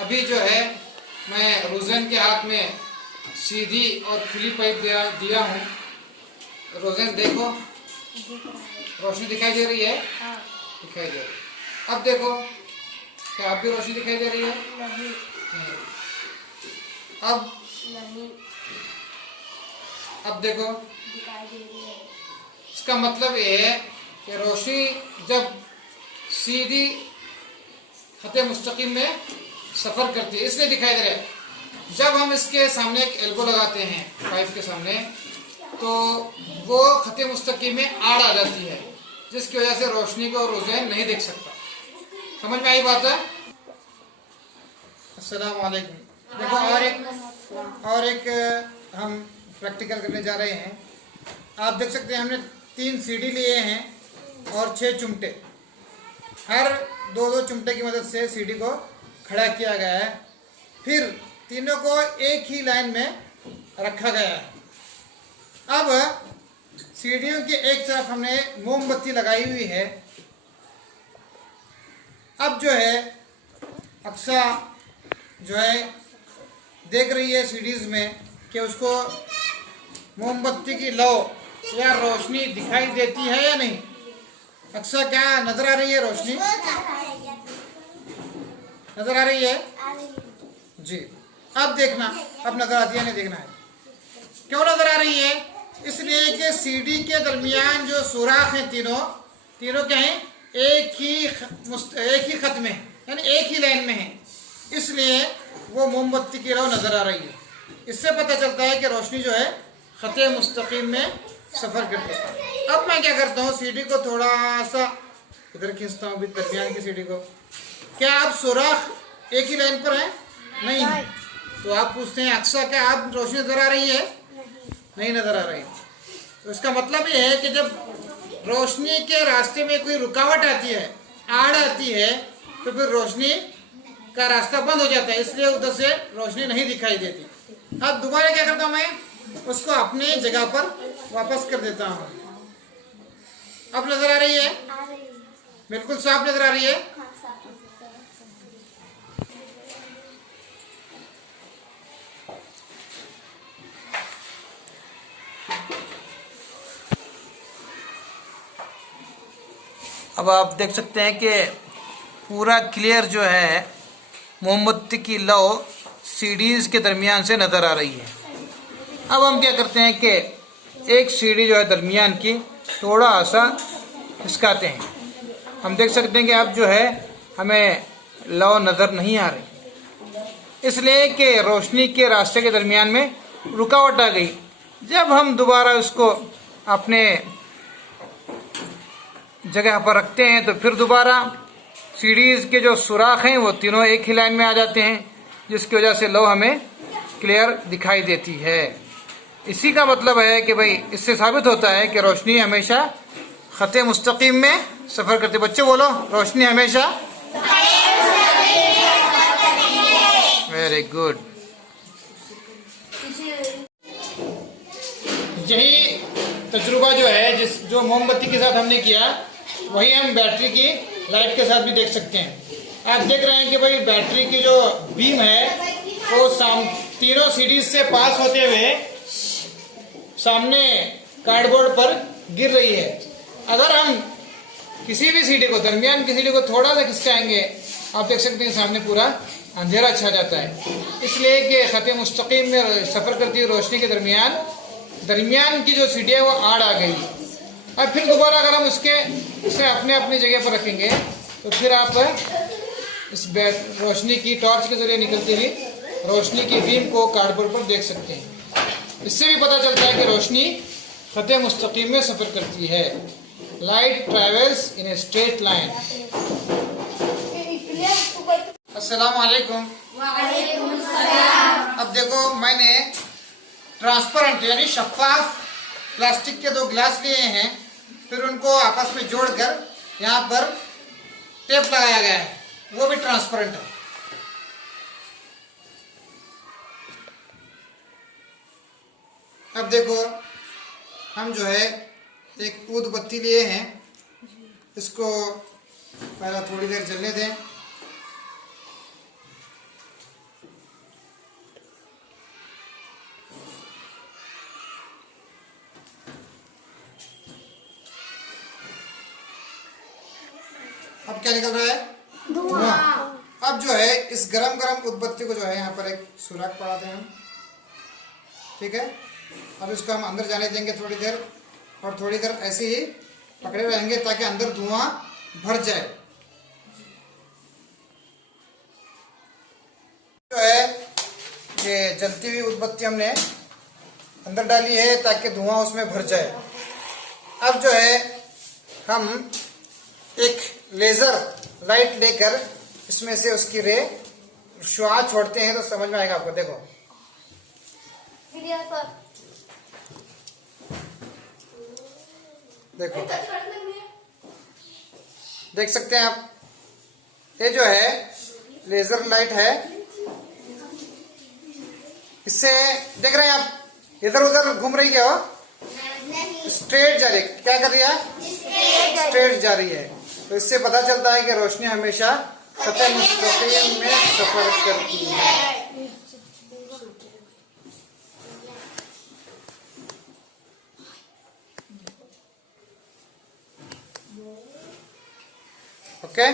अभी जो है मैं रोज़न के हाथ में सीधी और खुली पाइप दिया हूँ। रोज़न देखो, रोशनी दिखाई दे रही है? हाँ। दिखाई दे रही है। अब देखो, क्या अब भी रोशनी दिखाई दे रही है? नहीं। अब नहीं। अब देखो, दिखाई दे रही है। इसका मतलब ये है कि रोशनी जब सीधी खते मुस्तकीम में सफ़र करती है, इसलिए दिखाई दे रहा है। जब हम इसके सामने एक एल्बो लगाते हैं पाइप के सामने, तो वो खते मुस्तकीम में आड़ आ जाती है, जिसकी वजह से रोशनी को रोज़न नहीं देख सकता। समझ में आई बात है? अस्सलाम वालेकुम। देखो, और एक हम प्रैक्टिकल करने जा रहे हैं। आप देख सकते हैं हमने 3 सीढ़ी लिए हैं और 6 चिमटे। हर 2-2 चिमटे की मदद से सीढ़ी को खड़ा किया गया है। फिर तीनों को एक ही लाइन में रखा गया है। अब सीढ़ियों की एक तरफ हमने मोमबत्ती लगाई हुई है। अब जो है अक्सा जो है देख रही है सीढ़ीज में कि उसको मोमबत्ती की लौ या रोशनी दिखाई देती है या नहीं। अक्सा क्या नजर आ रही है? रोशनी नजर आ रही है जी। अब देखना, अब नजर आती है नहीं, देखना है। क्यों नजर आ रही है? इसलिए कि सीढ़ी के दरमियान जो सुराख हैं तीनों क्या हैं? एक ही खत में, यानी एक ही लाइन में है, इसलिए वो मोमबत्ती की लौ नजर आ रही है। इससे पता चलता है कि रोशनी जो है खते मुस्तकीम में सफर करती है। अब मैं क्या करता हूँ, सीढ़ी को थोड़ा सा इधर खींचता हूँ, दरमियान की सीढ़ी को। क्या अब सुराख एक ही लाइन पर है? नहीं है। तो आप पूछते हैं अक्सा क्या आप रोशनी नजर आ रही है? नहीं नजर आ रही। तो इसका मतलब ये है कि जब रोशनी के रास्ते में कोई रुकावट आती है, आड़ आती है, तो फिर रोशनी का रास्ता बंद हो जाता है, इसलिए उधर से रोशनी नहीं दिखाई देती। अब दोबारा क्या करता हूँ मैं, उसको अपने जगह पर वापस कर देता हूँ। अब नजर आ रही है? बिल्कुल साफ नजर आ रही है। अब आप देख सकते हैं कि पूरा क्लियर जो है मोमबत्ती की लौ सीढ़ीज के दरमियान से नज़र आ रही है। अब हम क्या करते हैं कि एक सीढ़ी जो है दरमियान की थोड़ा सा खिसकाते हैं। हम देख सकते हैं कि अब जो है हमें लौ नज़र नहीं आ रही, इसलिए कि रोशनी के रास्ते के दरमियान में रुकावट आ गई। जब हम दोबारा उसको अपने जगह पर रखते हैं तो फिर दोबारा सीढ़ीज के जो सुराख हैं वो तीनों एक ही लाइन में आ जाते हैं, जिसकी वजह से लौ हमें क्लियर दिखाई देती है। इसी का मतलब है कि भाई इससे साबित होता है कि रोशनी हमेशा खते मुस्तकीम में सफ़र करती है। बच्चे बोलो, रोशनी हमेशा। Very good. यही तजुर्बा जो है जो मोमबत्ती के साथ हमने किया, वही हम बैटरी की लाइट के साथ भी देख सकते हैं। आप देख रहे हैं कि भाई बैटरी की जो बीम है वो तीनों सीढ़ी से पास होते हुए सामने कार्डबोर्ड पर गिर रही है। अगर हम किसी भी सीढ़ी को, दरमियान की सीढ़ी को थोड़ा सा खिसकाएंगे, आप देख सकते हैं सामने पूरा अंधेरा छा जाता है, इसलिए कि खते मुस्तकीम में सफ़र करती हुई रोशनी के दरमियान की जो सीढ़ी है वो आड़ आ गई। और फिर दोबारा अगर हम इसे अपनी जगह पर रखेंगे तो फिर आप इस रोशनी की टॉर्च के जरिए निकलती हुई रोशनी की बीम को कार्डबोर्ड पर देख सकते हैं। इससे भी पता चलता है कि रोशनी खते मुस्तकीम में सफ़र करती है। Light travels in a straight line. अस्सलाम वालेकुम। अब देखो, मैंने ट्रांसपेरेंट यानी शफाफ प्लास्टिक के 2 गिलास लिए हैं, फिर उनको आपस में जोड़कर यहाँ पर टेप लगाया गया है, वो भी ट्रांसपेरेंट है। अब देखो, हम जो है एक ऊद बत्ती लिए हैं, इसको पहले थोड़ी देर जलने दें। अब क्या निकल रहा है? धुआं। अब जो है इस गरम गरम उदबत्ती को जो है यहाँ पर एक सुराख पड़ाते हैं हम, ठीक है। अब इसको हम अंदर जाने देंगे थोड़ी देर, और थोड़ी देर ऐसे ही पकड़े रहेंगे ताकि अंदर धुआं भर जाए। जो है ये जलती हुई उदबत्ती हमने अंदर डाली है ताकि धुआं उसमें भर जाए। अब जो है हम एक लेजर लाइट लेकर इसमें से उसकी रे शुआ छोड़ते हैं तो समझ में आएगा आपको। देखो देखो देख सकते हैं आप, ये जो है लेजर लाइट है, इससे देख रहे हैं आप इधर उधर घूम रही है, स्ट्रेट जा रही, क्या कर रही है? स्ट्रेट जा रही है। तो इससे पता चलता है कि रोशनी हमेशा सतह मुस्तकीम में सफर करती है। ओके।